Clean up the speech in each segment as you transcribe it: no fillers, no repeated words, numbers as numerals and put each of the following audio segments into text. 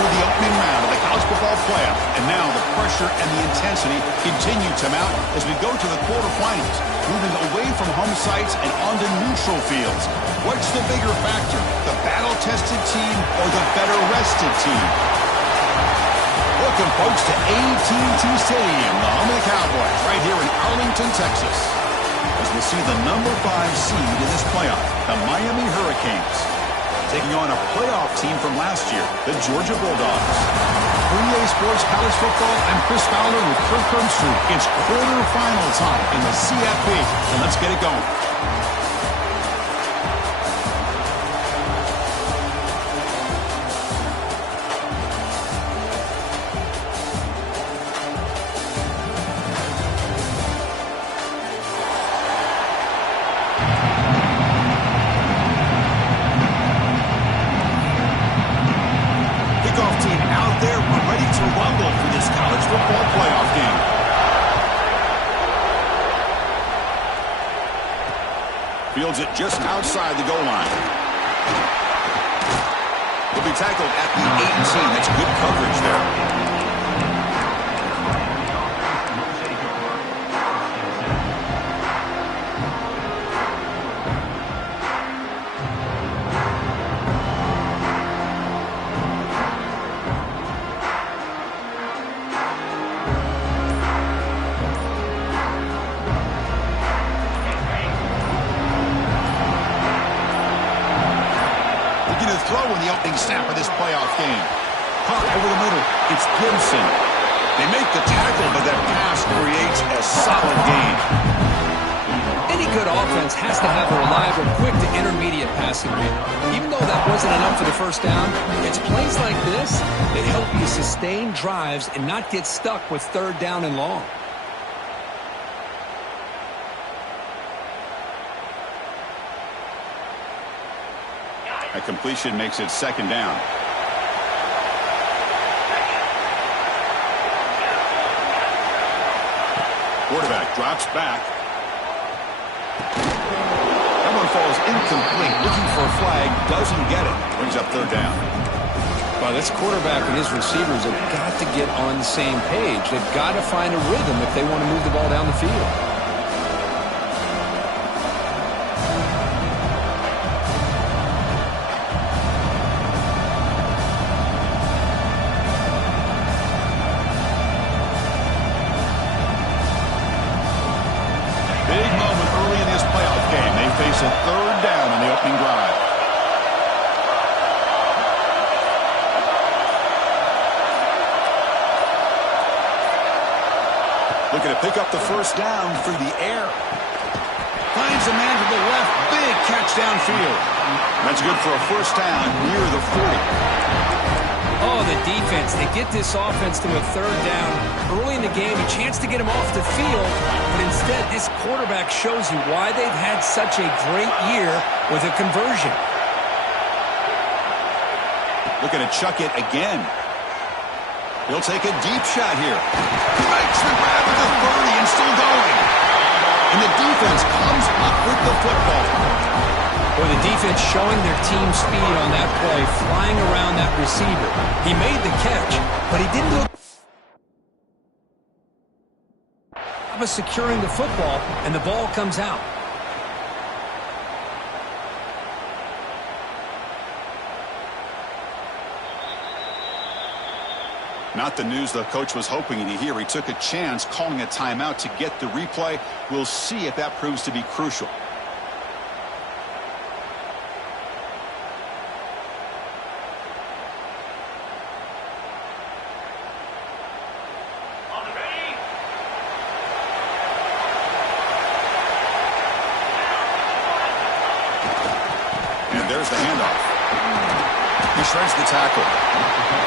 through the opening round of the college football playoff, and now the pressure and the intensity continue to mount as we go to the quarterfinals, moving away from home sites and onto neutral fields. What's the bigger factor, the battle-tested team or the better-rested team? Welcome, folks, to AT&T Stadium, the home of the Cowboys, right here in Arlington, Texas, as we see the number 5 seed in this playoff, the Miami Hurricanes, taking on a playoff team from last year, the Georgia Bulldogs. For EA Sports College Football, I'm Chris Fowler with Kirk Herbstreit. It's quarterfinal time in the CFP, and let's get it going. Fields it just outside the goal line. He'll be tackled at the 18. That's good coverage there. Throw in the opening snap of this playoff game. Caught over the middle. It's Gibson. They make the tackle, but that pass creates a solid gain. Any good offense has to have a reliable, quick to intermediate passing game. Even though that wasn't enough for the first down, it's plays like this that help you sustain drives and not get stuck with third down and long. A completion makes it second down. Quarterback drops back. That one falls incomplete. Looking for a flag. Doesn't get it. Brings up third down. Well, this quarterback and his receivers have got to get on the same page. They've got to find a rhythm if they want to move the ball down the field. A third down on the opening drive. Looking to pick up the first down through the air. Finds a man to the left. Big catch downfield. That's good for a first down near the 40. Oh, the defense. They get this offense to a third down early in the game, a chance to get him off the field, but instead this quarterback shows you why they've had such a great year with a conversion. Looking to chuck it again. He'll take a deep shot here. Makes the grab at the 30 and still going. And the defense comes up with the football. Boy, the defense showing their team speed on that play, flying around that receiver. He made the catch, but he didn't look of securing the football, and the ball comes out. Not the news the coach was hoping to hear. He took a chance calling a timeout to get the replay. We'll see if that proves to be crucial. There's the handoff. He shreds the tackle.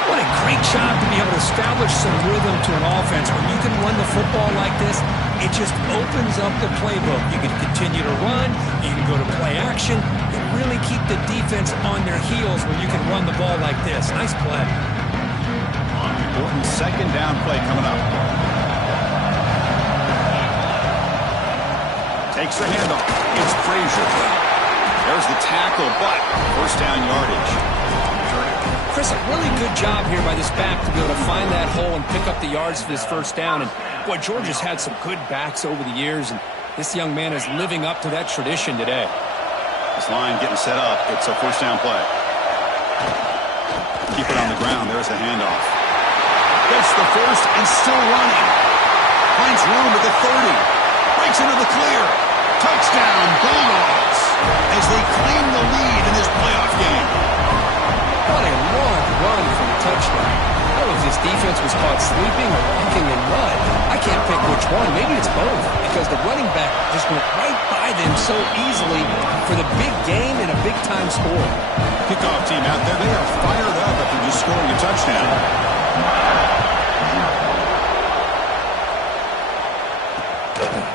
What a great job to be able to establish some rhythm to an offense. When you can run the football like this, it just opens up the playbook. You can continue to run. You can go to play action. And really keep the defense on their heels when you can run the ball like this. Nice play. Important second down play coming up. Takes the handoff. It's Frazier. There's the tackle, but first down yardage. Chris, a really good job here by this back to be able to find that hole and pick up the yards for this first down. And, boy, Georgia's had some good backs over the years, and this young man is living up to that tradition today. This line getting set up. It's a first down play. Keep it on the ground. There's the handoff. Gets the first and still running. Finds room at the 30. Breaks into the clear. Touchdown, Bulldogs, as they claim the lead in this playoff game. What a long run for the touchdown. I don't know if this defense was caught sleeping or walking in mud. I can't pick which one. Maybe it's both, because the running back just went right by them so easily for the big gain and a big-time score. Kickoff team out there, they are fired up after just scoring a touchdown.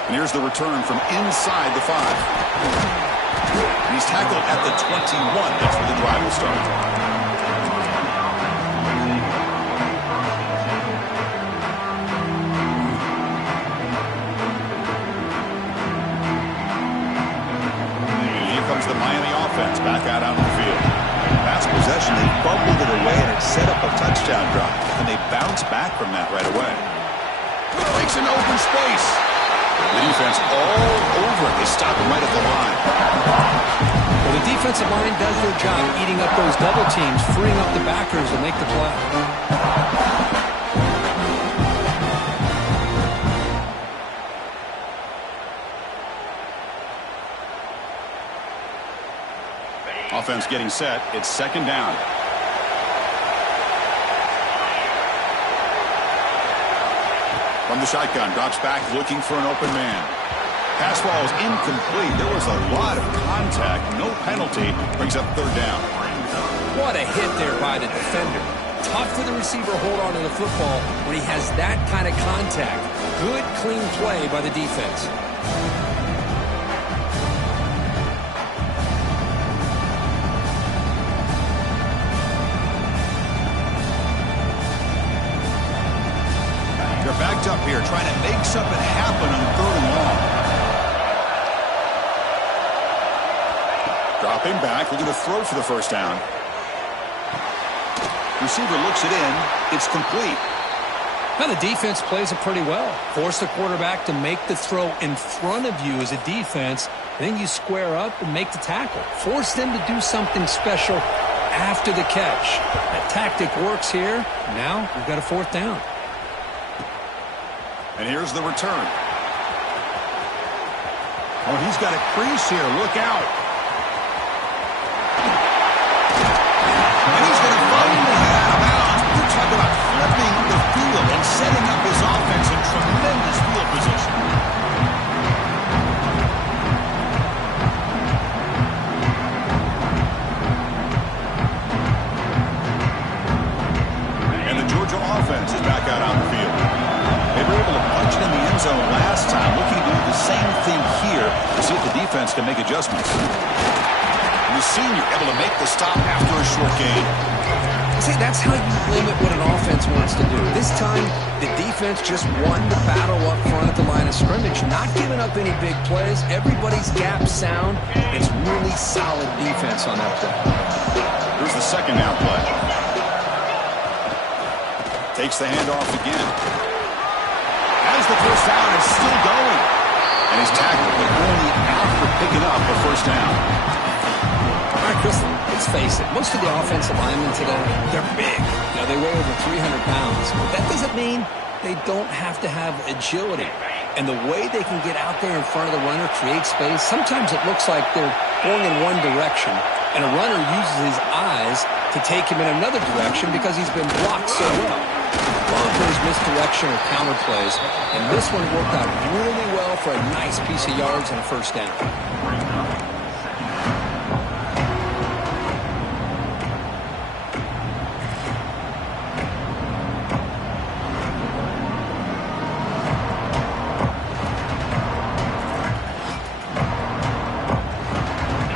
And here's the return from inside the 5. And he's tackled at the 21. That's where the drive will start. The Miami offense back out on the field. Last possession, they fumbled it away, and it set up a touchdown drive. And they bounce back from that right away. Breaks into open space. The defense all over it. They stop him right at the line. Well, the defensive line does their job eating up those double teams, freeing up the backers to make the play. Offense getting set. It's second down. From the shotgun, drops back looking for an open man. Pass ball is incomplete. There was a lot of contact. No penalty. Brings up third down. What a hit there by the defender. Tough for the receiver to hold on to the football when he has that kind of contact. Good, clean play by the defense. Backed up here, trying to make something happen on third and long. Dropping back, looking to throw for the first down. Receiver looks it in. It's complete. Now the defense plays it pretty well. Force the quarterback to make the throw in front of you as a defense. And then you square up and make the tackle. Force them to do something special after the catch. That tactic works here. Now we've got a fourth down. And here's the return. Oh, he's got a crease here. Look out. And he's going to fumble the head out of bounds. We're talking about flipping the field and setting up his offense in tremendous field position. And the Georgia offense is back out on the field. They were able to punch it in the end zone last time, looking to do the same thing here to see if the defense can make adjustments. The senior able to make the stop after a short gain. See, that's how you limit what an offense wants to do. This time, the defense just won the battle up front at the line of scrimmage, not giving up any big plays. Everybody's gap sound. It's really solid defense on that play. Here's the second down play. Takes the handoff again. As the first down is still going. And he's tackled, but only after picking up a first down. All right, Chris, let's face it. Most of the offensive linemen today, they're big. You know, they weigh over 300 pounds. But that doesn't mean they don't have to have agility. And the way they can get out there in front of the runner, create space, sometimes it looks like they're going in one direction, and a runner uses his eyes to take him in another direction because he's been blocked so well. Love those misdirection or counter plays, and this one worked out really well for a nice piece of yards and a first down.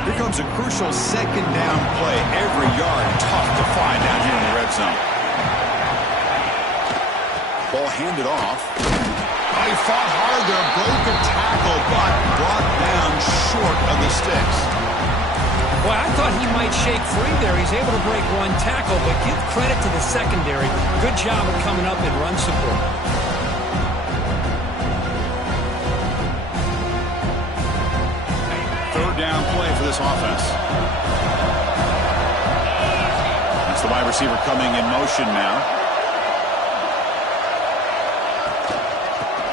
Here comes a crucial second down play. Every yard tough to find down here in the red zone. Ball handed off. Oh, he fought hard there, broke a tackle, but brought down short of the sticks. Well, I thought he might shake free there. He's able to break one tackle, but give credit to the secondary. Good job of coming up in run support. Third down play for this offense. That's the wide receiver coming in motion now.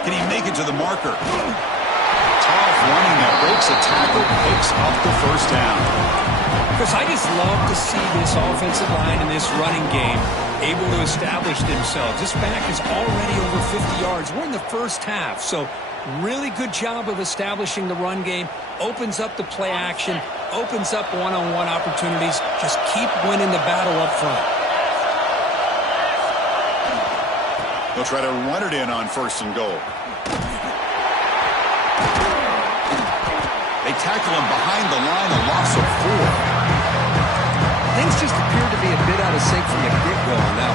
Can he make it to the marker? Tough running that breaks a tackle, picks up the first down. Chris, I just love to see this offensive line in this running game able to establish themselves. This back is already over 50 yards. We're in the first half, so really good job of establishing the run game. Opens up the play action, opens up one-on-one opportunities. Just keep winning the battle up front. They'll try to run it in on first and goal. They tackle him behind the line, a loss of 4. Things just appear to be a bit out of sync from the get-go. Now,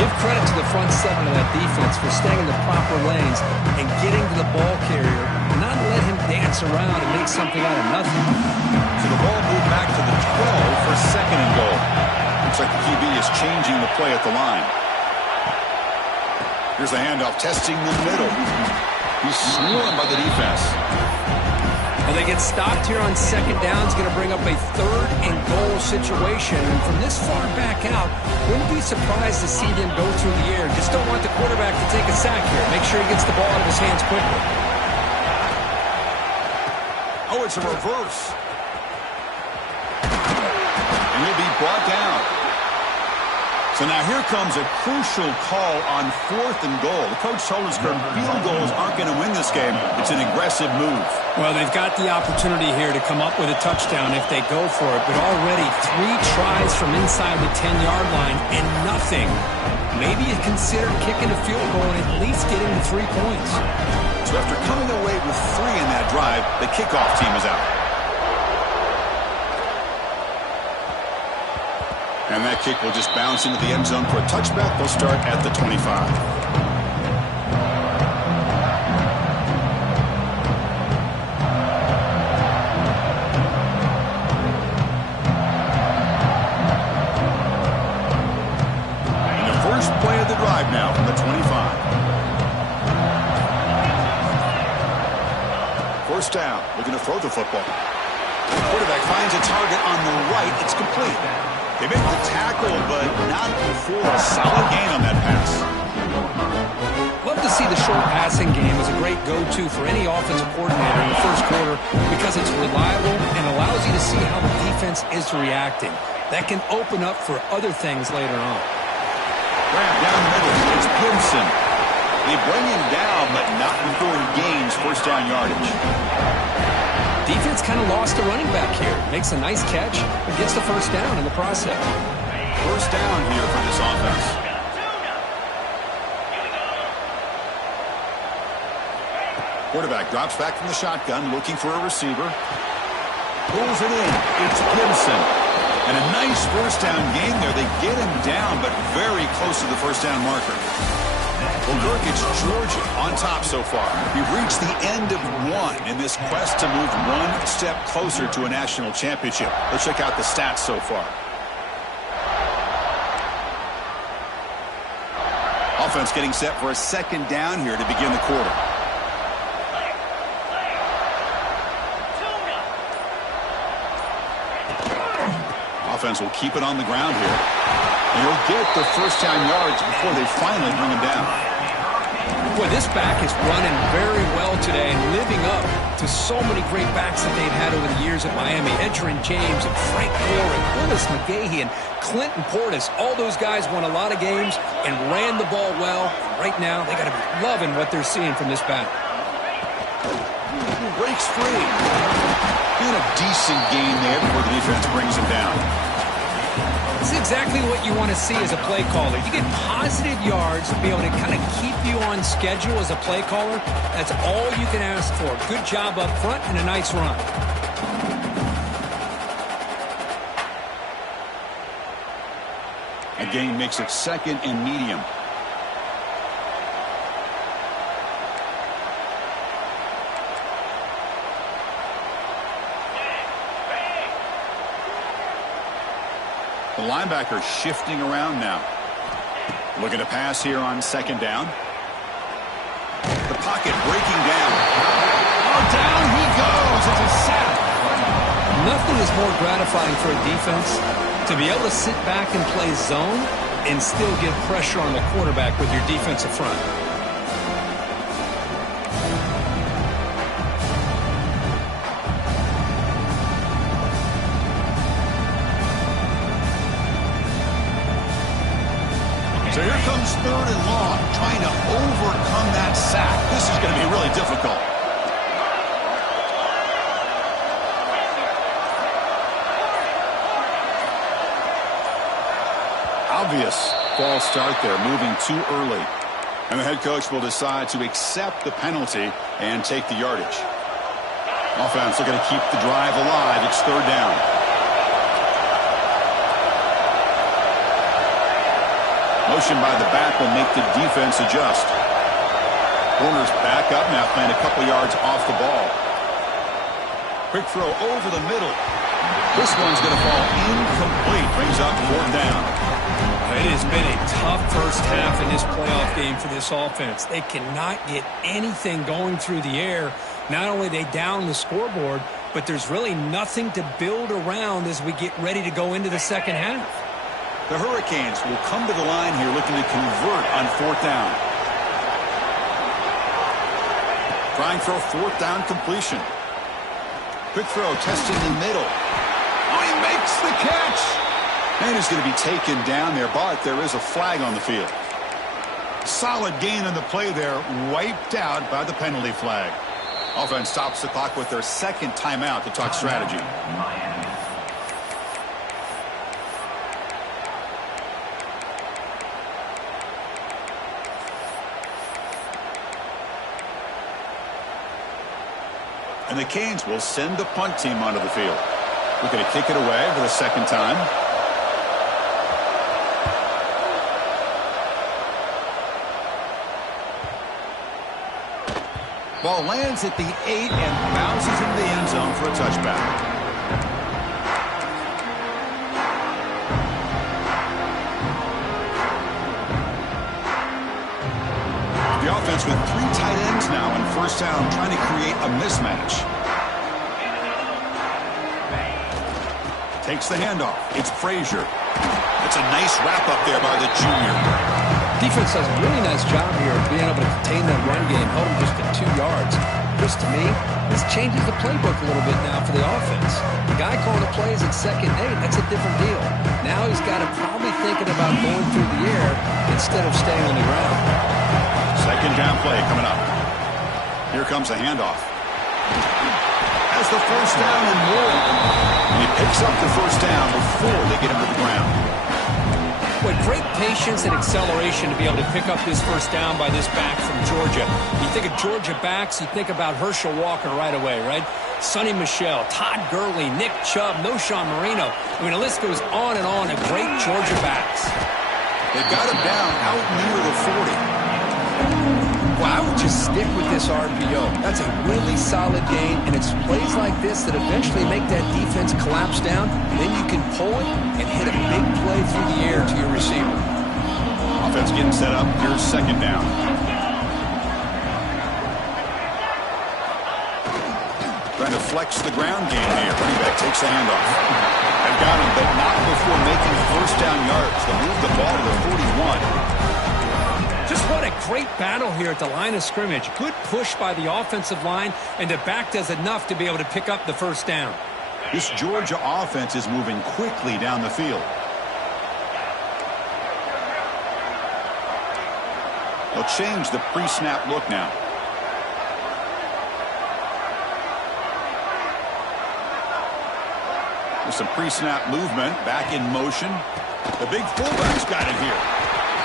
give credit to the front seven of that defense for staying in the proper lanes and getting to the ball carrier, not let him dance around and make something out of nothing. So the ball moved back to the 12 for second and goal. Looks like the QB is changing the play at the line. Here's the handoff, testing the middle. He's swarmed by the defense. Well, they get stopped here on second down. It's going to bring up a third and goal situation. And from this far back out, wouldn't be surprised to see them go through the air. Just don't want the quarterback to take a sack here. Make sure he gets the ball out of his hands quickly. Oh, it's a reverse. And he'll be brought down. So now here comes a crucial call on fourth and goal. The coach told us field goals aren't going to win this game. It's an aggressive move. Well, they've got the opportunity here to come up with a touchdown if they go for it. But already 3 tries from inside the 10-yard line and nothing. Maybe you consider kicking a field goal and at least getting the 3 points. So after coming away with 3 in that drive, the kickoff team is out. And that kick will just bounce into the end zone for a touchback. They'll start at the 25. Play of the drive now from the 25. First down, looking to throw the football. The quarterback finds a target on the right. It's complete. They make the tackle, but not before a solid gain on that pass. Love to see the short passing game as a great go-to for any offensive coordinator in the first quarter because it's reliable and allows you to see how the defense is reacting. That can open up for other things later on. Grab down the middle. It's Gibson. They bring him down, but not before he gains first down yardage. Defense kind of lost the running back here. Makes a nice catch and gets the first down in the process. First down here for this offense. Quarterback drops back from the shotgun, looking for a receiver. Pulls it in. It's Gibson. And a nice first down gain there. They get him down, but very close to the first down marker. Well, Kirk, it's Georgia on top so far. We've reached the end of one in this quest to move one step closer to a national championship. Let's check out the stats so far. Offense getting set for a second down here to begin the quarter. Offense will keep it on the ground here. And he'll get the first down yards before they finally bring him down. Boy, this back is running very well today and living up to so many great backs that they've had over the years at Miami. Edgerrin James and Frank Gore and Willis McGahee and Clinton Portis. All those guys won a lot of games and ran the ball well. Right now, they got to be loving what they're seeing from this back. Breaks free. And a decent gain there before the defense brings him down. This is exactly what you want to see as a play caller. You get positive yards to be able to kind of keep you on schedule as a play caller. That's all you can ask for. Good job up front and a nice run. A gain makes it second and medium. The linebacker shifting around now. Looking to pass here on second down. The pocket breaking down. Oh, down he goes. It's a sack. Nothing is more gratifying for a defense to be able to sit back and play zone and still get pressure on the quarterback with your defensive front. So here comes 3rd and long, trying to overcome that sack. This is going to be really difficult. Obvious false start there, moving too early. And the head coach will decide to accept the penalty and take the yardage. Offense looking to keep the drive alive. It's 3rd down. Motion by the back will make the defense adjust. Corners back up now, playing a couple yards off the ball. Quick throw over the middle. This one's going to fall incomplete. Brings up 4th down. It has been a tough first half in this playoff game for this offense. They cannot get anything going through the air. Not only are they down the scoreboard, but there's really nothing to build around as we get ready to go into the second half. The Hurricanes will come to the line here looking to convert on 4th down. Trying for a 4th down completion. Quick throw, testing the middle. Oh, he makes the catch! And he's going to be taken down there, but there is a flag on the field. Solid gain on the play there, wiped out by the penalty flag. Offense stops the clock with their 2nd timeout to talk strategy. And the Canes will send the punt team onto the field. We're going to kick it away for the 2nd time. Ball lands at the 8 and bounces into the end zone for a touchback. The offense with 3 tight ends now on 1st down, trying to create a mismatch. Takes the handoff. It's Frazier. It's a nice wrap-up there by the junior. Defense does a really nice job here of being able to contain that run game, hold them just to 2 yards. Just to me, this changes the playbook a little bit now for the offense. The guy calling the plays at 2nd and 8, that's a different deal. Now he's got him probably thinking about going through the air instead of staying on the ground. 2nd down play coming up. Here comes the handoff. Has the 1st down and more. And he picks up the 1st down before they get him to the ground. Boy, great patience and acceleration to be able to pick up this 1st down by this back from Georgia. You think of Georgia backs, you think about Herschel Walker right away, right? Sonny Michel, Todd Gurley, Nick Chubb, Noshawn Marino. I mean, the list goes on and on of great Georgia backs. They've got him down out near the 40. Well, I would just stick with this RPO. That's a really solid game, and it's plays like this that eventually make that defense collapse down, and then you can pull it and hit a big play through the air to your receiver. Offense getting set up. Here's 2nd down. Trying to flex the ground game here. Running back takes the handoff. They've got him, but not before making 1st down yards. They move the ball to the 41. Just what a great battle here at the line of scrimmage. Good push by the offensive line, and the back does enough to be able to pick up the 1st down. This Georgia offense is moving quickly down the field. They'll change the pre-snap look now. With some pre-snap movement, back in motion. The big fullback's got it here.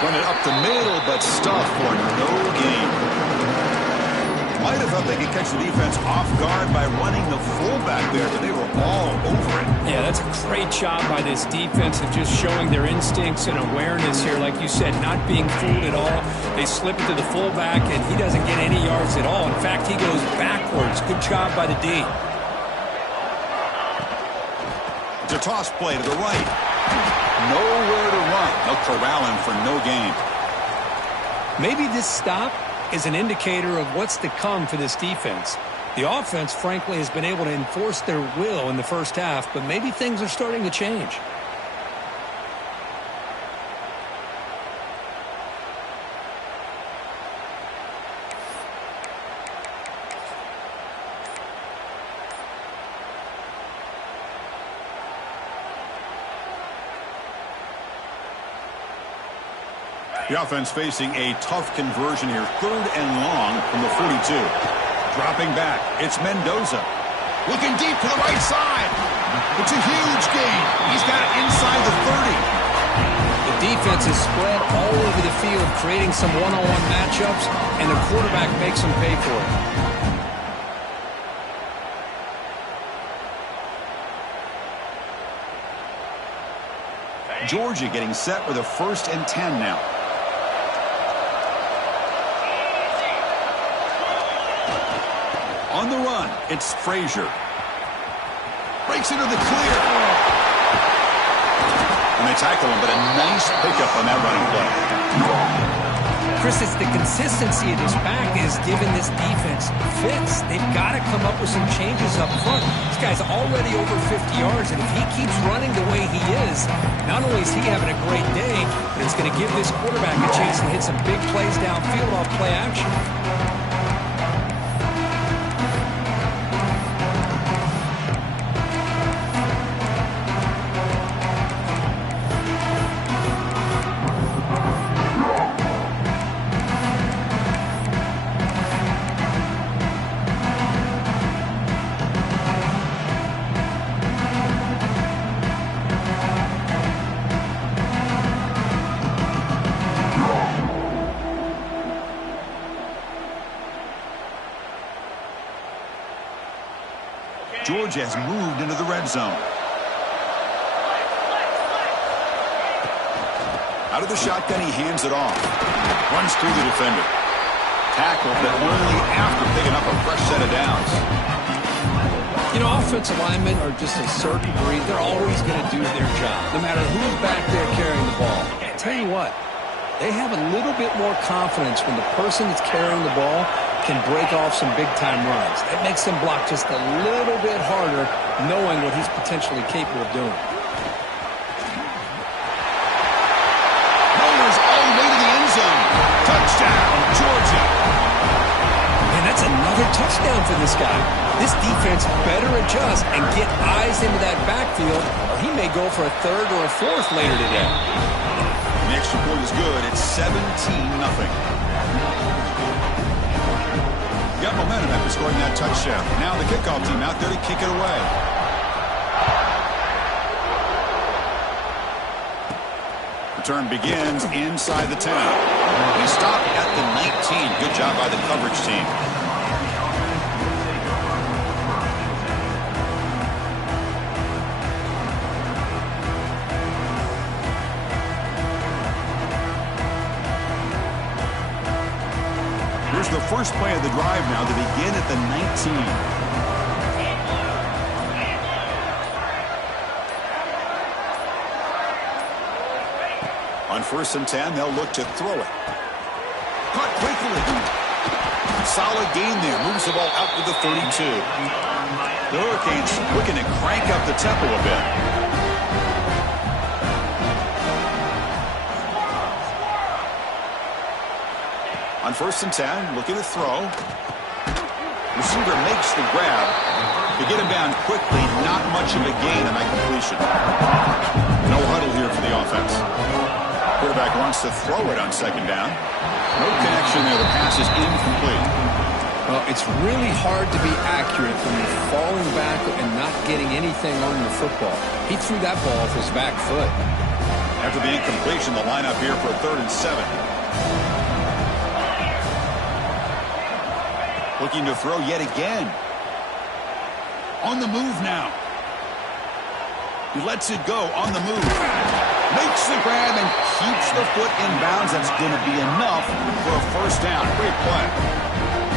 Run it up the middle, but stuffed for no gain. Might have thought they could catch the defense off guard by running the fullback there, but they were all over it. Yeah, that's a great job by this defense of just showing their instincts and awareness here. Like you said, not being fooled at all. They slip it to the fullback, and he doesn't get any yards at all. In fact, he goes backwards. Good job by the D. It's a toss play to the right. Nowhere to run. They'll corral him for no gain. Maybe this stop is an indicator of what's to come for this defense. The offense, frankly, has been able to enforce their will in the first half, but maybe things are starting to change. The offense facing a tough conversion here. 3rd and long from the 42. Dropping back. It's Mendoza. Looking deep to the right side. It's a huge gain. He's got it inside the 30. The defense is spread all over the field, creating some one-on-one matchups, and the quarterback makes them pay for it. Georgia getting set with a 1st and 10 now. On the run, it's Frazier. Breaks into the clear. And they tackle him, but a nice pickup on that running play. Chris, it's the consistency of this back is giving this defense fits. They've got to come up with some changes up front. This guy's already over 50 yards, and if he keeps running the way he is, not only is he having a great day, but it's going to give this quarterback a chance to hit some big plays downfield off play action. Georgia has moved into the red zone. Out of the shotgun, he hands it off. Runs through the defender. Tackle, but only after picking up a fresh set of downs. You know, offensive linemen are just a certain breed. They're always going to do their job, no matter who's back there carrying the ball. I tell you what, they have a little bit more confidence when the person that's carrying the ball can break off some big-time runs. That makes them block just a little bit harder, knowing what he's potentially capable of doing. Rolls all the way to the end zone. Touchdown, Georgia. And that's another touchdown for this guy. This defense better adjust and get eyes into that backfield, or he may go for a 3rd or a 4th later today. The extra point is good. It's 17-0. Got momentum after scoring that touchdown. Now the kickoff team out there to kick it away. Return begins inside the 10. He stopped at the 19. Good job by the coverage team. Here's the first play of the drive now to begin at the 19. On 1st and 10, they'll look to throw it. Caught quickly. Solid gain there. Moves the ball out to the 32. The Hurricanes looking to crank up the tempo a bit. On 1st and 10, looking to throw. Receiver makes the grab. To get him down quickly, not much of a gain on that completion. No huddle here for the offense. Quarterback wants to throw it on 2nd down. No connection there. The pass is incomplete. Well, it's really hard to be accurate when you're falling back and not getting anything on the football. He threw that ball off his back foot. After the incompletion, the lineup here for a 3rd and 7. Looking to throw yet again. On the move now. He lets it go on the move. Makes the grab and keeps the foot in bounds. That's going to be enough for a 1st down. Great play.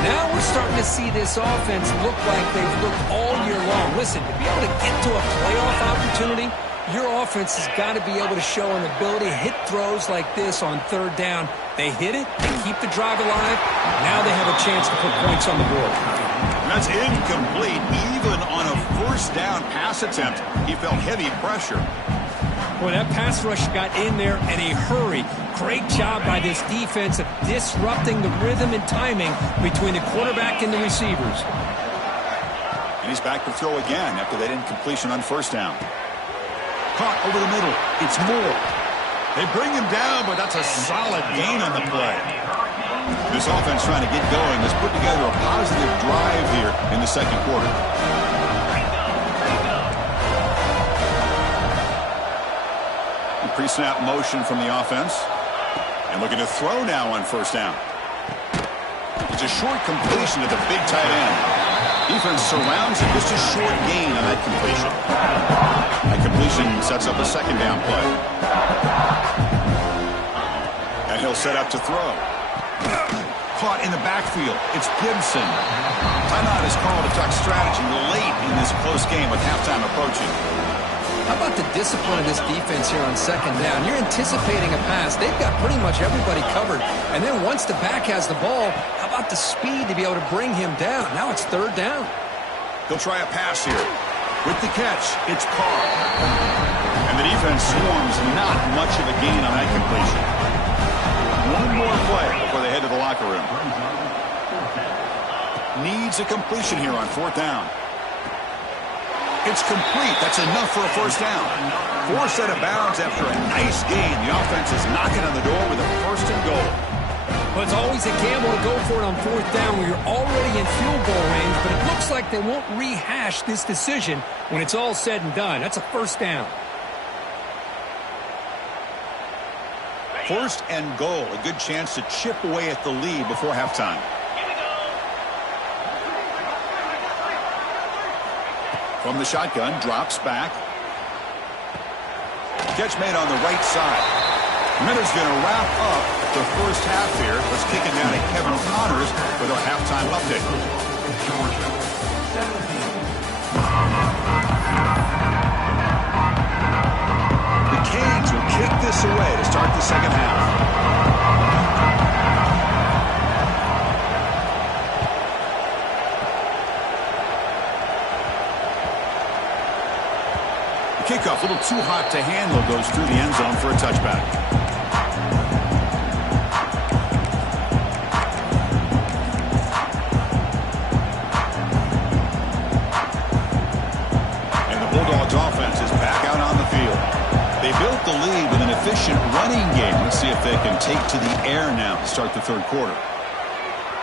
Now we're starting to see this offense look like they've looked all year long. Listen, to be able to get to a playoff opportunity, Your offense has got to be able to show an ability to hit throws like this on third down. They hit it, they keep the drive alive. Now they have a chance to put points on the board. And that's incomplete. Even on a first down pass attempt, he felt heavy pressure. Boy, that pass rush got in there in a hurry. Great job by this defense of disrupting the rhythm and timing between the quarterback and the receivers. And he's back to throw again after that incompletion on first down. Caught over the middle. It's Moore. They bring him down, but that's a solid gain on the play. This offense trying to get going has put together a positive drive here in the second quarter. Pre-snap motion from the offense. And looking to throw now on first down. It's a short completion to the big tight end. Defense surrounds him. Just a short gain on that completion. That completion sets up a second down play. And he'll set up to throw. Caught in the backfield. It's Gibson. Timeout is called to talk strategy late in this close game with halftime approaching. How about the discipline of this defense here on second down? You're anticipating a pass. They've got pretty much everybody covered. And then once the back has the ball, how about the speed to be able to bring him down? Now it's third down. He'll try a pass here. With the catch, it's Carr. And the defense swarms not much of a gain on that completion. One more play before they head to the locker room. Needs a completion here on fourth down. It's complete. That's enough for a first down. Forced out of bounds after a nice gain. The offense is knocking on the door with a first and goal. Well, it's always a gamble to go for it on fourth down where you're already in field goal range, but it looks like they won't rehash this decision when it's all said and done. That's a first down. First and goal. A good chance to chip away at the lead before halftime. From the shotgun, drops back. Catch made on the right side. Miller's going to wrap up the first half here. Let's kick it down to Kevin Connors with our halftime update. Georgia 17. The Canes will kick this away to start the second half. Kickoff, a little too hot to handle, goes through the end zone for a touchback. And the Bulldogs offense is back out on the field. They built the lead with an efficient running game. Let's see if they can take to the air now to start the third quarter.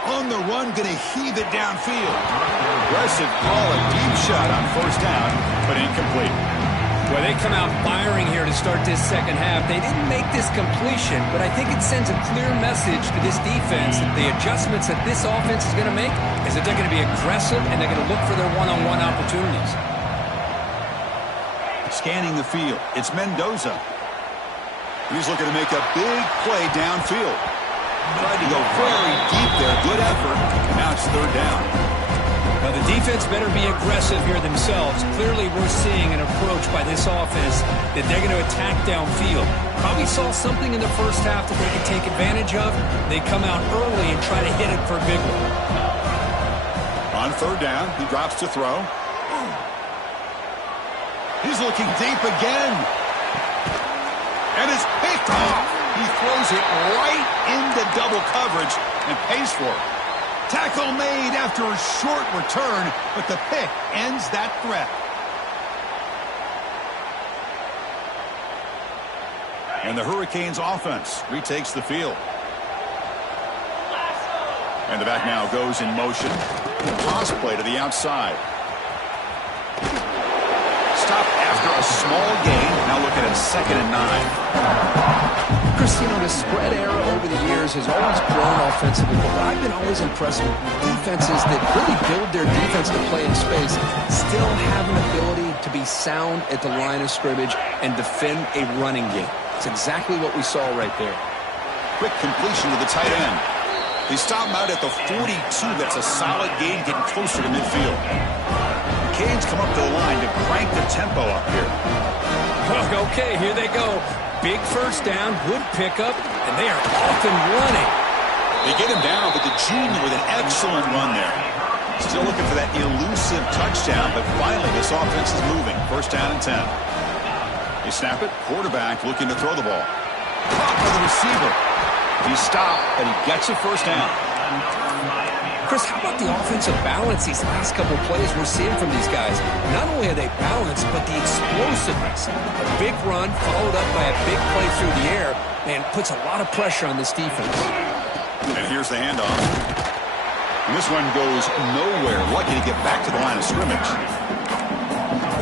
On the run, going to heave it downfield. Aggressive call, a deep shot on first down, but incomplete. Well, they come out firing here to start this second half. They didn't make this completion, but I think it sends a clear message to this defense that the adjustments that this offense is going to make is that they're going to be aggressive and they're going to look for their one-on-one opportunities. Scanning the field, it's Mendoza. He's looking to make a big play downfield. Tried to go very deep there, good effort. Now it's third down. Now, the defense better be aggressive here themselves. Clearly, we're seeing an approach by this offense that they're going to attack downfield. Probably saw something in the first half that they could take advantage of. They come out early and try to hit it for a big one. On third down, he drops to throw. He's looking deep again. And it's picked off. He throws it right into double coverage and pays for it. Tackle made after a short return, but the pick ends that threat. And the Hurricanes offense retakes the field. And the back now goes in motion. Toss play to the outside. Stop after a small gain. Now looking at 2nd and 9. Cristiano, the spread era over the years has always grown offensively, but I've been always impressed with defenses that really build their defense to play in space, still have an ability to be sound at the line of scrimmage and defend a running game. It's exactly what we saw right there. Quick completion to the tight end. They stop him out at the 42. That's a solid gain, getting closer to midfield. Canes come up to the line to crank the tempo up here. Okay, here they go. Big first down, good pickup, and they are off and running. They get him down, but the junior with an excellent run there. Still looking for that elusive touchdown, but finally this offense is moving. First down and 10. They snap it. Quarterback looking to throw the ball. Caught by the receiver. He stopped, but he gets a first down. Chris, how about the offensive balance these last couple plays we're seeing from these guys? Not only are they balanced, but the explosiveness. A big run followed up by a big play through the air, and puts a lot of pressure on this defense. And here's the handoff. And this one goes nowhere. Lucky to get back to the line of scrimmage.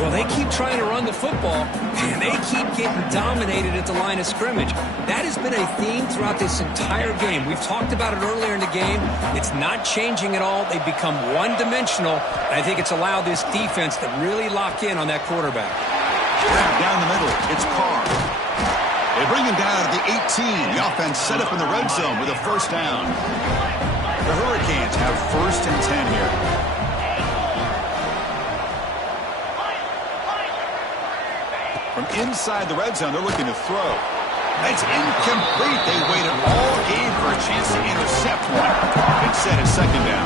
Well, they keep trying to run the football, and they keep getting dominated at the line of scrimmage. That has been a theme throughout this entire game. We've talked about it earlier in the game. It's not changing at all. They've become one-dimensional, and I think it's allowed this defense to really lock in on that quarterback. Down the middle, it's Carr. They bring him down to the 18. The offense set up in the red zone with a first down. The Hurricanes have first and 10 here. From inside the red zone, they're looking to throw. It's incomplete. They waited all game for a chance to intercept one. Instead, it's second down.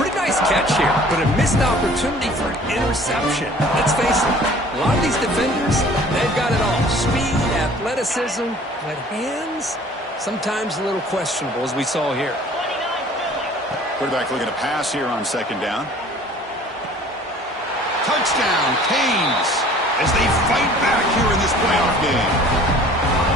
Pretty nice catch here, but a missed opportunity for an interception. Let's face it, a lot of these defenders, they've got it all. Speed, athleticism, but hands, sometimes a little questionable, as we saw here. Quarterback looking to pass here on second down. Touchdown, Canes, as they fight back here in this playoff game.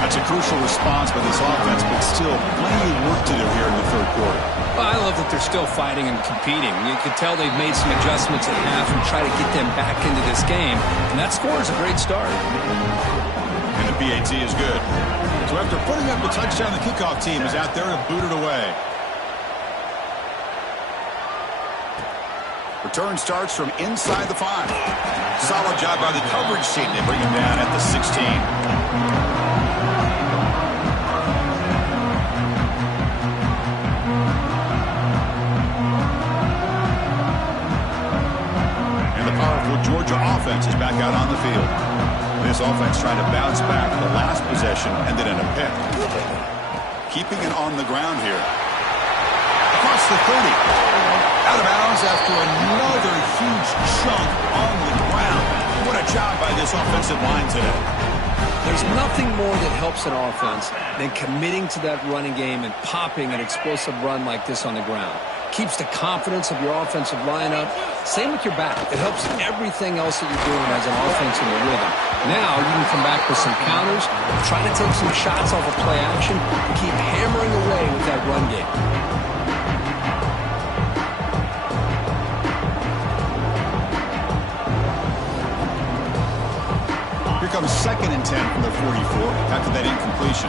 That's a crucial response by this offense, but still plenty of work to do here in the third quarter. Well, I love that they're still fighting and competing. You can tell they've made some adjustments at half and try to get them back into this game, and that score is a great start. And the PAT is good. So after putting up the touchdown, the kickoff team is out there to boot it away. Return starts from inside the 5. Solid job by the coverage team. They bring him down at the 16. And the powerful Georgia offense is back out on the field. This offense trying to bounce back. The last possession ended in a pick. Keeping it on the ground here. Across the 30. Out of bounds after another huge chunk on the ground. What a job by this offensive line today. There's nothing more that helps an offense than committing to that running game and popping an explosive run like this on the ground. Keeps the confidence of your offensive lineup. Same with your back. It helps everything else that you're doing as an offense in the rhythm. Now you can come back with some counters, try to take some shots off of play action, keep hammering away with that run game. Here comes second and 10 from their 44 after that incompletion.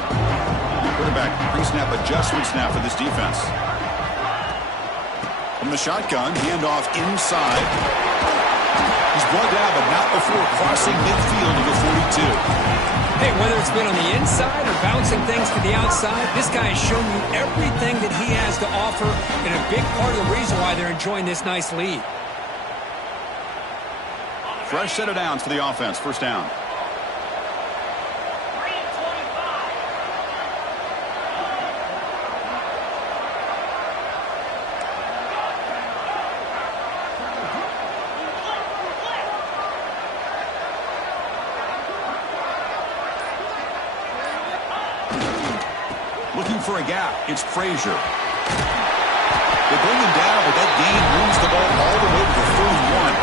Quarterback pre-snap adjustments now for this defense. From the shotgun, handoff inside. He's brought down, but not before crossing midfield to the 42. Hey, whether it's been on the inside or bouncing things to the outside, this guy has shown you everything that he has to offer, and a big part of the reason why they're enjoying this nice lead. Fresh set of downs for the offense. First down. Looking for a gap. It's Frazier. They bring him down, but that gain moves the ball all the way to the 31.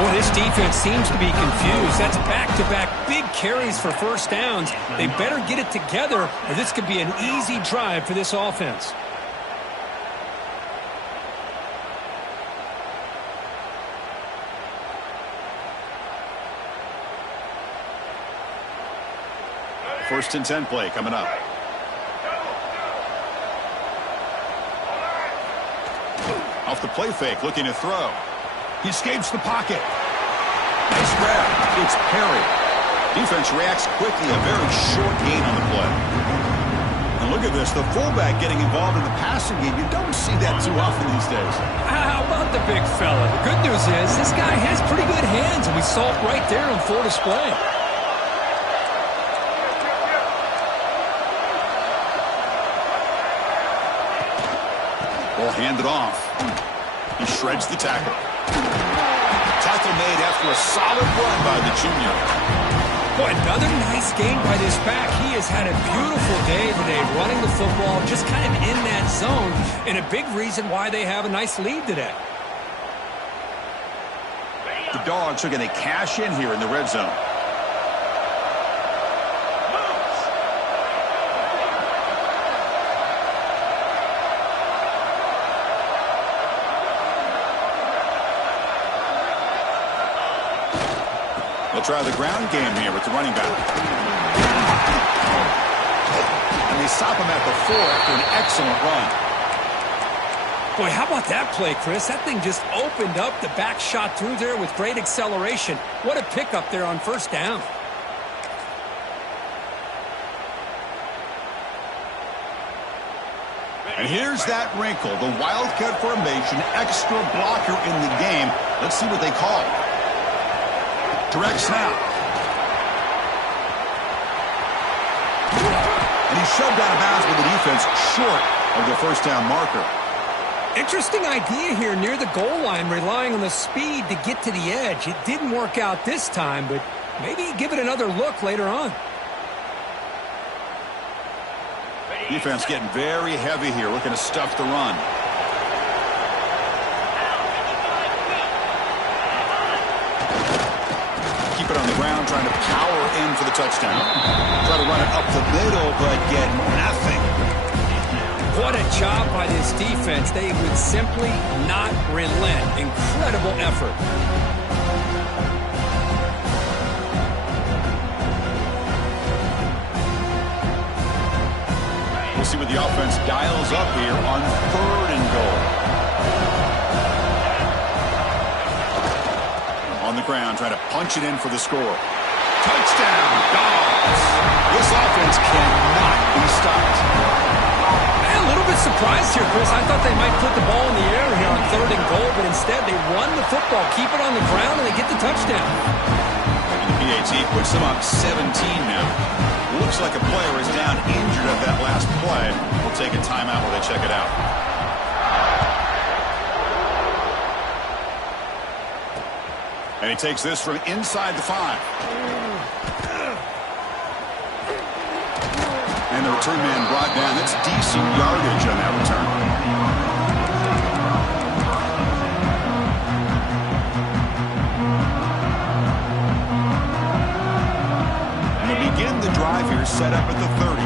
Well, this defense seems to be confused. That's back-to-back big carries for first downs. They better get it together, or this could be an easy drive for this offense. First and 10 play coming up. Off the play fake, looking to throw. He escapes the pocket. Nice grab. It's Perry. Defense reacts quickly. A very short gain on the play. And Look at this, the fullback getting involved in the passing game. You don't see that too often these days. How about the big fella? The good news is this guy has pretty good hands, and we saw it right there on full display. Ball handed off. He shreds the tackle. Tackle made after a solid run by the junior. Boy, another nice game by this back. He has had a beautiful day today running the football, just kind of in that zone, and a big reason why they have a nice lead today. The Dogs are going to cash in here in the red zone. They'll try the ground game here with the running back. And they stop him at the 4 after an excellent run. Boy, how about that play, Chris? That thing just opened up. The back shot through there with great acceleration. What a pickup there on first down. And here's that wrinkle. The Wildcat formation, extra blocker in the game. Let's see what they call. Direct snap. And he's shoved out of bounds with the defense short of the first down marker. Interesting idea here near the goal line, relying on the speed to get to the edge. It didn't work out this time, but maybe give it another look later on. Defense getting very heavy here, looking to stuff the run. Keep it on the ground, trying to power in for the touchdown. Try to run it up the middle, but get nothing. What a job by this defense. They would simply not relent. Incredible effort. We'll see what the offense dials up here on 3rd and goal. On the ground, trying to punch it in for the score. Touchdown, Dogs! This offense cannot be stopped. A little bit surprised here, Chris. I thought they might put the ball in the air here on 3rd and goal, but instead they run the football, keep it on the ground, and they get the touchdown. And the PAT puts them up 17 now. Looks like a player is down injured at that last play. We'll take a timeout while they check it out. And he takes this from inside the 5. And the return man brought down. That's decent yardage on that return. And they begin the drive here, set up at the 30.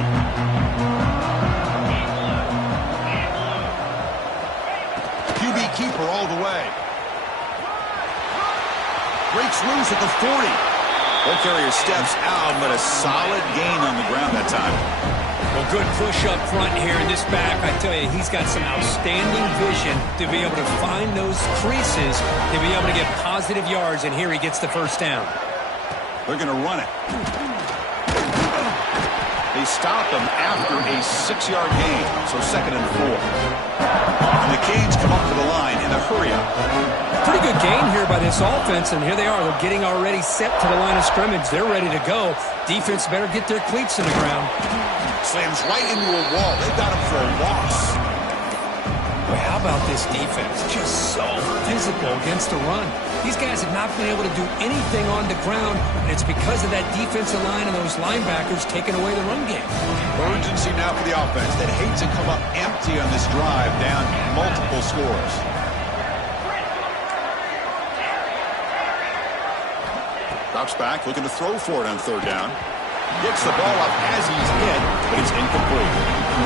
QB keeper all the way. Breaks loose at the 40. Ball carrier steps out, but a solid gain on the ground that time. Well, good push up front here in this back. I tell you, he's got some outstanding vision to be able to find those creases, to be able to get positive yards, and here he gets the first down. They're going to run it. They stop him after a 6-yard gain, so 2nd and 4. And the Canes come up to the line in a hurry-up. Pretty good gain here by this offense, and here they are. They're getting already set to the line of scrimmage. They're ready to go. Defense better get their cleats in the ground. Slams right into a wall. They've got him for a loss. Boy, how about this defense? Just so physical against the run. These guys have not been able to do anything on the ground, and it's because of that defensive line and those linebackers taking away the run game. Urgency now for the offense that hates to come up empty on this drive, down multiple scores. Drops back, looking to throw for it on 3rd down. Gets the ball up as he's hit, but it's incomplete.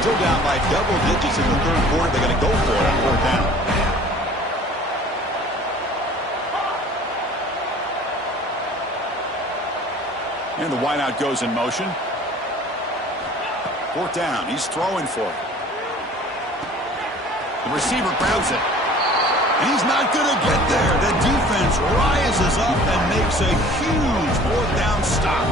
Still down by double digits in the 3rd quarter. They're going to go for it on 4th down. And the wideout goes in motion. 4th down. He's throwing for it. The receiver grabs it. And he's not going to get there. The defense rises up and makes a huge 4th down stop.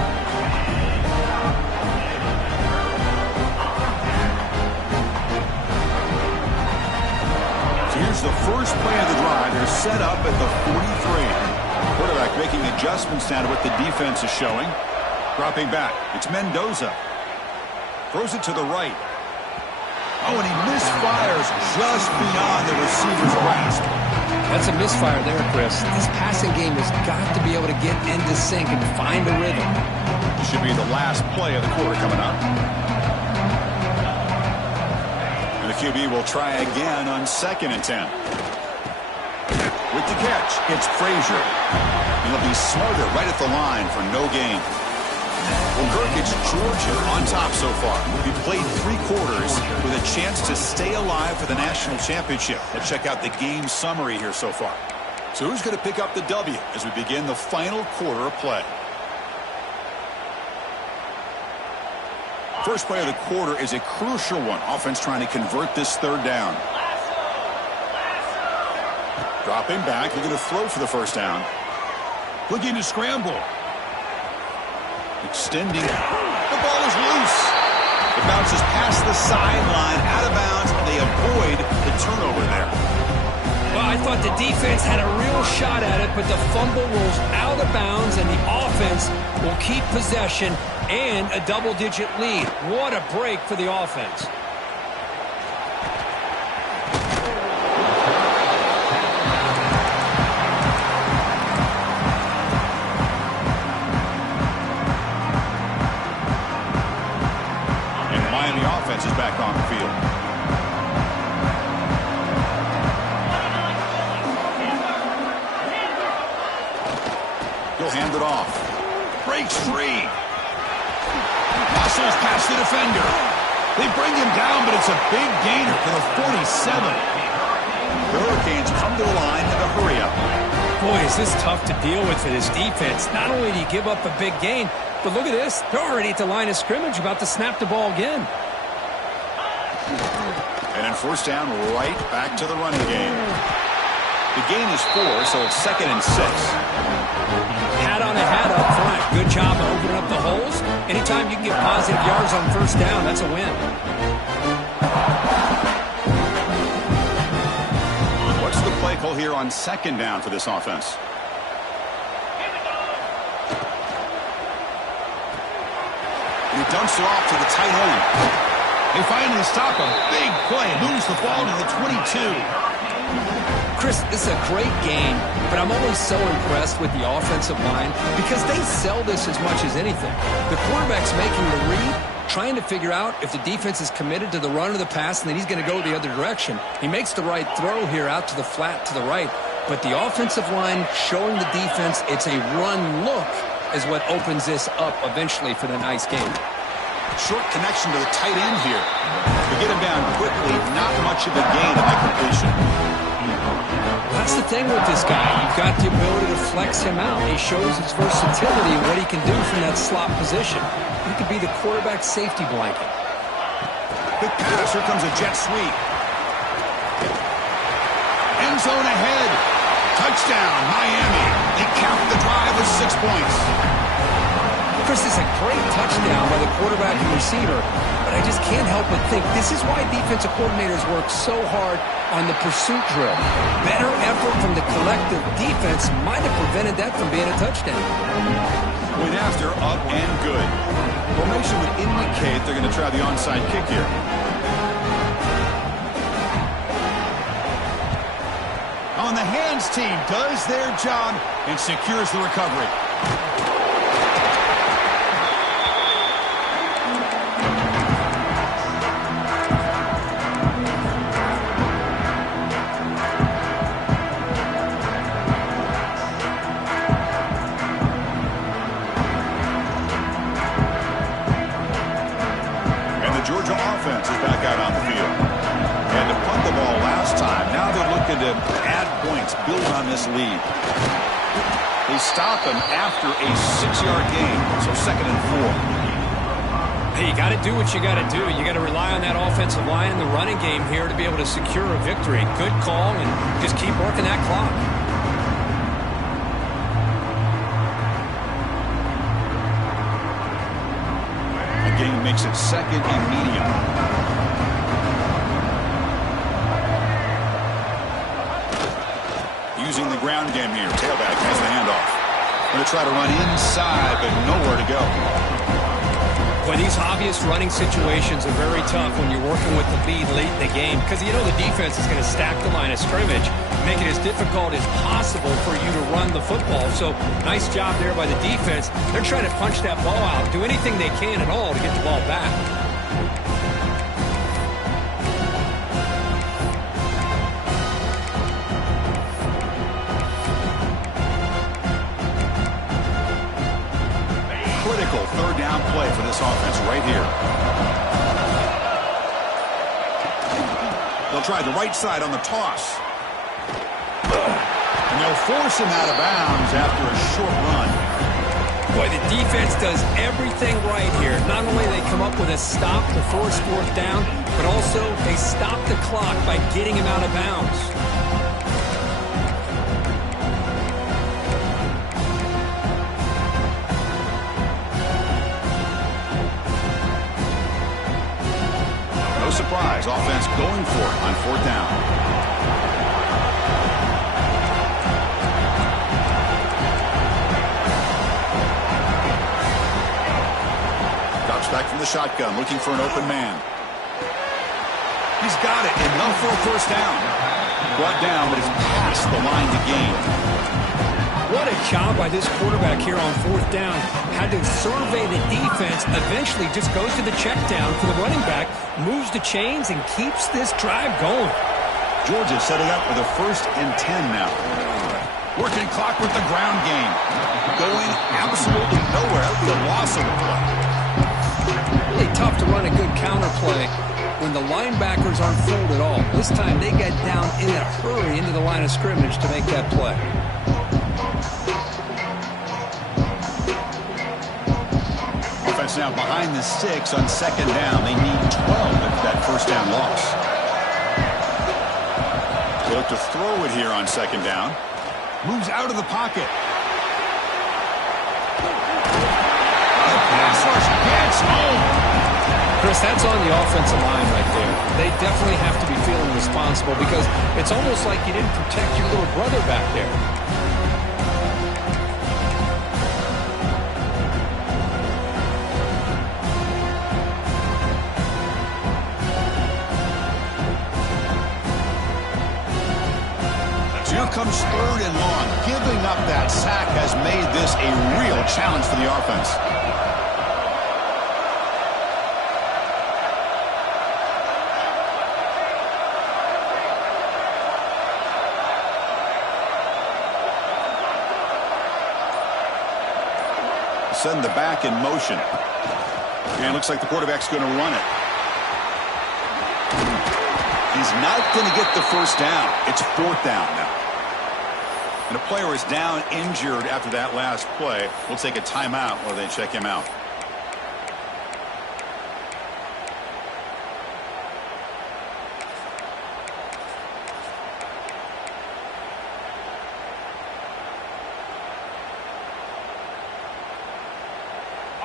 Here's the first play of the drive. They're set up at the 43. Quarterback making adjustments now to what the defense is showing. Dropping back. It's Mendoza. Throws it to the right. Oh, and he misfires just beyond the receiver's grasp. That's a misfire there, Chris. This passing game has got to be able to get into sync and find a rhythm. This should be the last play of the quarter coming up. And the QB will try again on 2nd and 10. With the catch, it's Frazier. He'll be smarter right at the line for no gain. Well, Kirk, it's Georgia on top so far. We played 3 quarters with a chance to stay alive for the national championship. Let's check out the game summary here so far. So who's going to pick up the W as we begin the final quarter of play? First play of the quarter is a crucial one. Offense trying to convert this 3rd down. Dropping back, looking to throw for the first down. Looking to scramble. Extending. The ball is loose. It bounces past the sideline, out of bounds, and they avoid the turnover there. Well, I thought the defense had a real shot at it, but the fumble rolls out of bounds, and the offense will keep possession and a double-digit lead. What a break for the offense. Is back on the field. He'll hand it off. Breaks free. Muscles past the defender. They bring him down, but it's a big gainer for the 47. The Hurricanes come to the line in a hurry up. Boy, is this tough to deal with for this defense. Not only do you give up a big gain, but look at this. They're already at the line of scrimmage, about to snap the ball again. And then 1st down, right back to the running game. The gain is 4, so it's 2nd and 6. Hat on a hat up front. Good job of opening up the holes. Anytime you can get positive yards on 1st down, that's a win. What's the play call here on 2nd down for this offense? And he dumps it off to the tight end. They finally stop a big play. Moves the ball to the 22. Chris, this is a great game, but I'm always so impressed with the offensive line because they sell this as much as anything. The quarterback's making the read, trying to figure out if the defense is committed to the run or the pass, and then he's going to go the other direction. He makes the right throw here out to the flat to the right, but the offensive line showing the defense it's a run look is what opens this up eventually for the nice game. Short connection to the tight end here. To get him down quickly, not much of a gain on that completion. That's the thing with this guy. You've got the ability to flex him out. He shows his versatility and what he can do from that slot position. He could be the quarterback's safety blanket. Big pass. Here comes a jet sweep. End zone ahead. Touchdown, Miami. They count the drive with 6 points. Chris, it's a great touchdown by the quarterback and receiver, but I just can't help but think this is why defensive coordinators work so hard on the pursuit drill. Better effort from the collective defense might have prevented that from being a touchdown. Point after, up and good. Formation would indicate they're going to try the onside kick here. On the hands team does their job and secures the recovery. Georgia offense is back out on the field. And to punt the ball last time, now they're looking to add points, build on this lead. They stop him after a 6-yard gain, so 2nd and 4. Hey, you got to do what you got to do. You got to rely on that offensive line in the running game here to be able to secure a victory. Good call, and just keep working that clock. Game makes it 2nd and medium. using the ground game here. Tailback has the handoff. Going to try to run inside, but nowhere to go. Boy, these obvious running situations are very tough when you're working with the lead late in the game because you know the defense is going to stack the line of scrimmage, make it as difficult as possible for you to run the football. So nice job there by the defense. They're trying to punch that ball out, do anything they can at all to get the ball back. Critical third down play for this offense right here. They'll try the right side on the toss. And they'll force him out of bounds after a short run. Boy, the defense does everything right here. Not only they come up with a stop to force fourth down, but also they stop the clock by getting him out of bounds. No surprise, offense going for it on fourth down. Back from the shotgun, looking for an open man. He's got it. Enough for a first down. Brought down, but it's past the line to gain. What a job by this quarterback here on fourth down. Had to survey the defense, eventually just goes to the check down for the running back, moves the chains, and keeps this drive going. Georgia setting up for the 1st and 10 now. Working clock with the ground game. Going absolutely nowhere. The loss of the play. Really tough to run a good counter play when the linebackers aren't fooled at all. This time they get down in a hurry into the line of scrimmage to make that play. Offense now behind the 6 on 2nd down. They need 12 after that first down loss. They look to throw it here on 2nd down. Moves out of the pocket. The pass rush gets home. Chris, that's on the offensive line right there. They definitely have to be feeling responsible because it's almost like you didn't protect your little brother back there. Here comes 3rd and long. Giving up that sack has made this a real challenge for the offense. Send the back in motion. And looks like the quarterback's going to run it. He's not going to get the first down. It's 4th down now. And a player is down injured after that last play. We'll take a timeout while they check him out.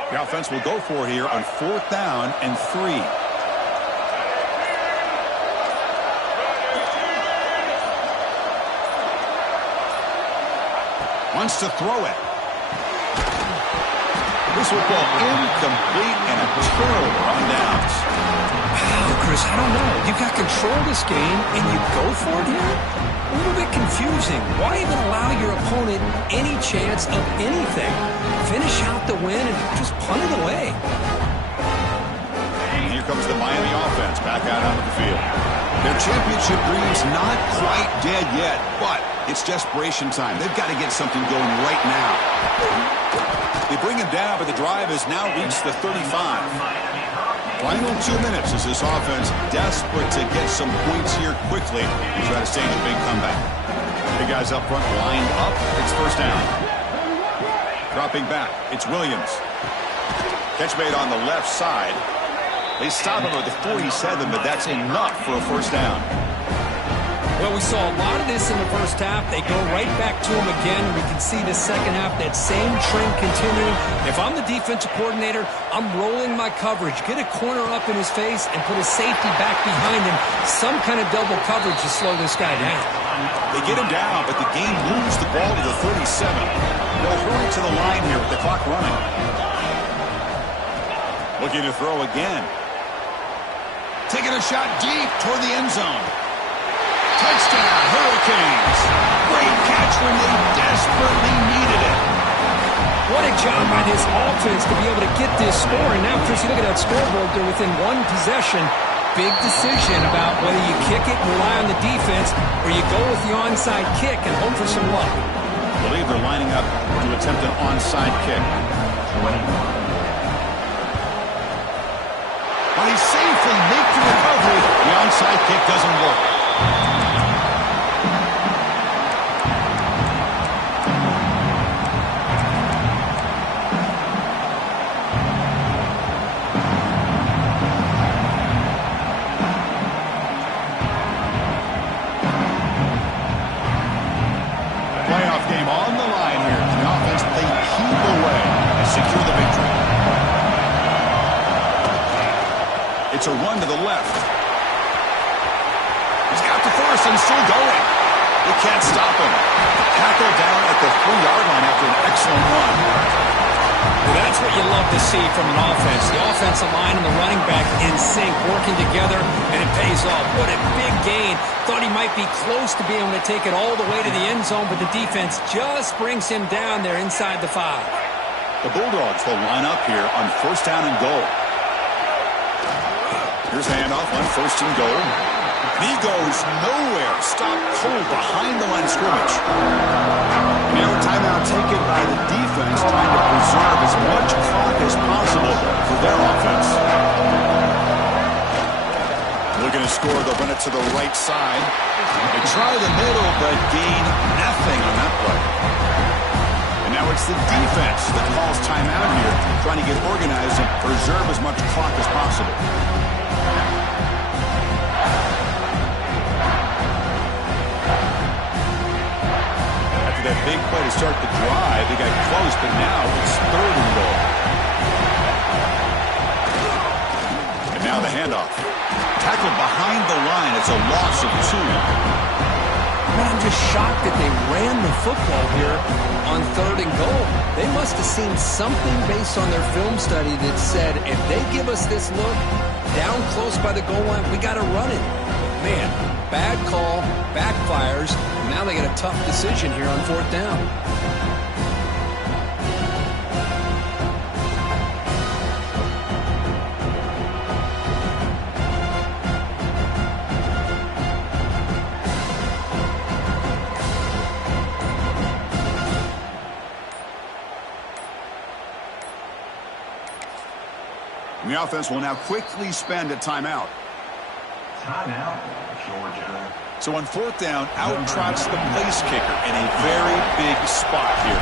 The offense will go for it here on 4th down and 3. Wants to throw it. This football incomplete and a turnover on downs. Wow, Chris, I don't know. You got control of this game and you go for it here? A little bit confusing. Why even allow your opponent any chance of anything? Finish out the win and just punt it away. And here comes the Miami offense back out onto the field. Their championship dreams not quite dead yet, but it's desperation time. They've got to get something going right now. They bring him down, but the drive has now reached the 35. Final 2 minutes as this offense desperate to get some points here quickly and try to stage a big comeback. The guys up front lined up. It's first down. Dropping back. It's Williams. Catch made on the left side. They stop him at the 47, but that's enough for a first down. Well, we saw a lot of this in the first half. They go right back to him again. We can see the second half, that same trend continuing. If I'm the defensive coordinator, I'm rolling my coverage. Get a corner up in his face and put a safety back behind him. Some kind of double coverage to slow this guy down. They get him down, but the game moves the ball to the 37. They'll hurry to the line here with the clock running. Looking to throw again. Taking a shot deep toward the end zone. Touchdown, Hurricanes. Great catch when they desperately needed it. What a job by this offense to be able to get this score. And now, Chris, you look at that scoreboard, they're within one possession. Big decision about whether you kick it and rely on the defense or you go with the onside kick and hope for some luck. I believe they're lining up to attempt an onside kick. But he safely makes the recovery. The onside kick doesn't work. Playoff game on the line here. The offense, they keep away and secure the victory. It's a run to the left. He's got the first and still going. They can't stop him. Tackle down at the 3-yard line after an excellent run. Well, that's what you love to see from an offense. The offensive line and the running back in sync, working together, and it pays off. What a big gain. Thought he might be close to being able to take it all the way to the end zone, but the defense just brings him down there inside the 5. The Bulldogs will line up here on first down and goal. Here's a handoff on first and goal. And he goes nowhere. Stop cold behind the line of scrimmage. And now a timeout taken by the defense, trying to preserve as much clock as possible for their offense. Looking to score, they'll run it to the right side. They try the middle, but gain nothing on that play. And now it's the defense that calls timeout here, trying to get organized and preserve as much clock as possible. That big play to start the drive. They got close, but now it's third and goal. And now the handoff. Tackled behind the line. It's a loss of 2. Man, I'm just shocked that they ran the football here on third and goal. They must have seen something based on their film study that said, if they give us this look down close by the goal line, we got to run it. Man, bad call, backfires. Now they get a tough decision here on fourth down. And the offense will now quickly spend a timeout. Timeout, Georgia. So on fourth down, out trots the place kicker in a very big spot here.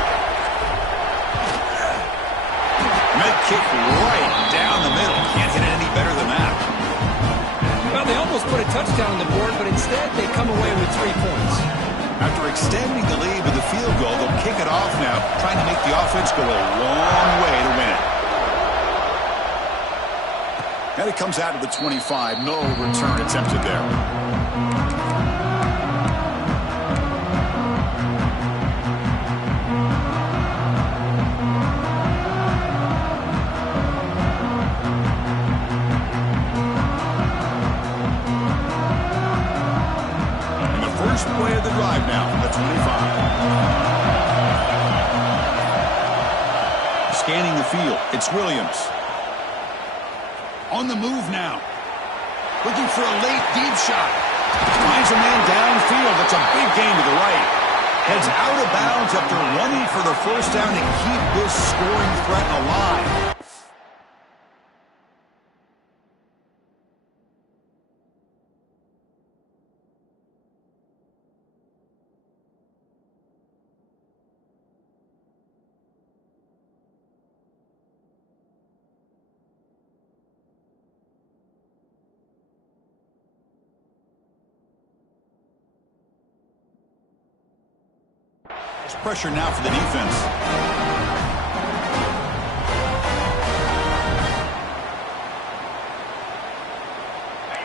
Med kick right down the middle. Can't hit it any better than that. Well, they almost put a touchdown on the board, but instead they come away with 3 points. After extending the lead with a field goal, they'll kick it off now, trying to make the offense go a long way to win it. And it comes out of the 25. No return attempted there. First play of the drive now from the 25. Scanning the field, it's Williams. On the move now. Looking for a late deep shot. Finds a man downfield. That's a big gain to the right. Heads out of bounds after running for the first down to keep this scoring threat alive. There's pressure now for the defense.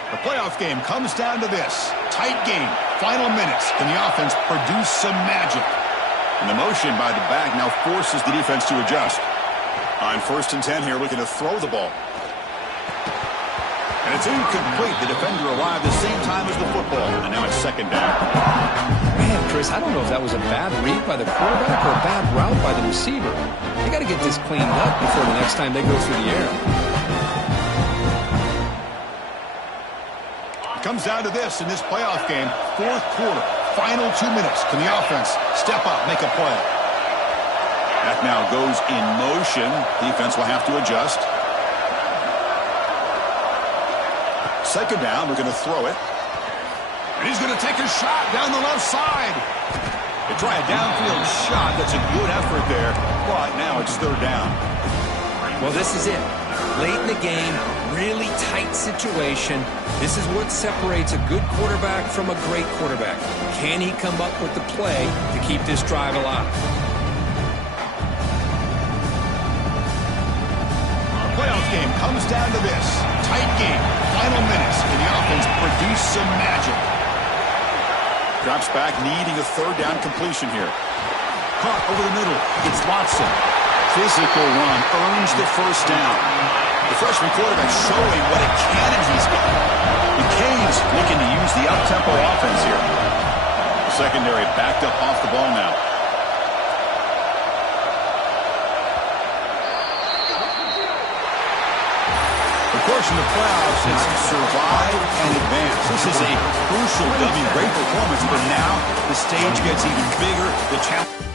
The playoff game comes down to this. Tight game. Final minutes. Can the offense produce some magic? And the motion by the back now forces the defense to adjust. On 1st and 10 here, looking to throw the ball. And it's incomplete. The defender arrived the same time as the football. And now it's 2nd down. Man, Chris, I don't know if that was a bad read by the quarterback or a bad route by the receiver. They got to get this cleaned up before the next time they go through the air. It comes down to this in this playoff game. 4th quarter. Final 2 minutes. Can the offense step up, make a play? That now goes in motion. Defense will have to adjust. 2nd down. We're going to throw it. And he's going to take a shot down the left side. They try a downfield shot. That's a good effort there. But now it's 3rd down. Well, this is it. Late in the game, really tight situation. This is what separates a good quarterback from a great quarterback. Can he come up with the play to keep this drive alive? The playoff game comes down to this. Tight game. Final minutes. Can the offense produce some magic? Drops back, needing a 3rd down completion here. Caught over the middle. It's Watson. Physical run. Earns the 1st down. The freshman quarterback showing what a cannon he's got. The Canes looking to use the up-tempo offense here. The secondary backed up off the ball now. Of course, in the playoffs, it's survive and advance. This is a crucial W. Great performance, but now the stage gets even bigger. The challenge.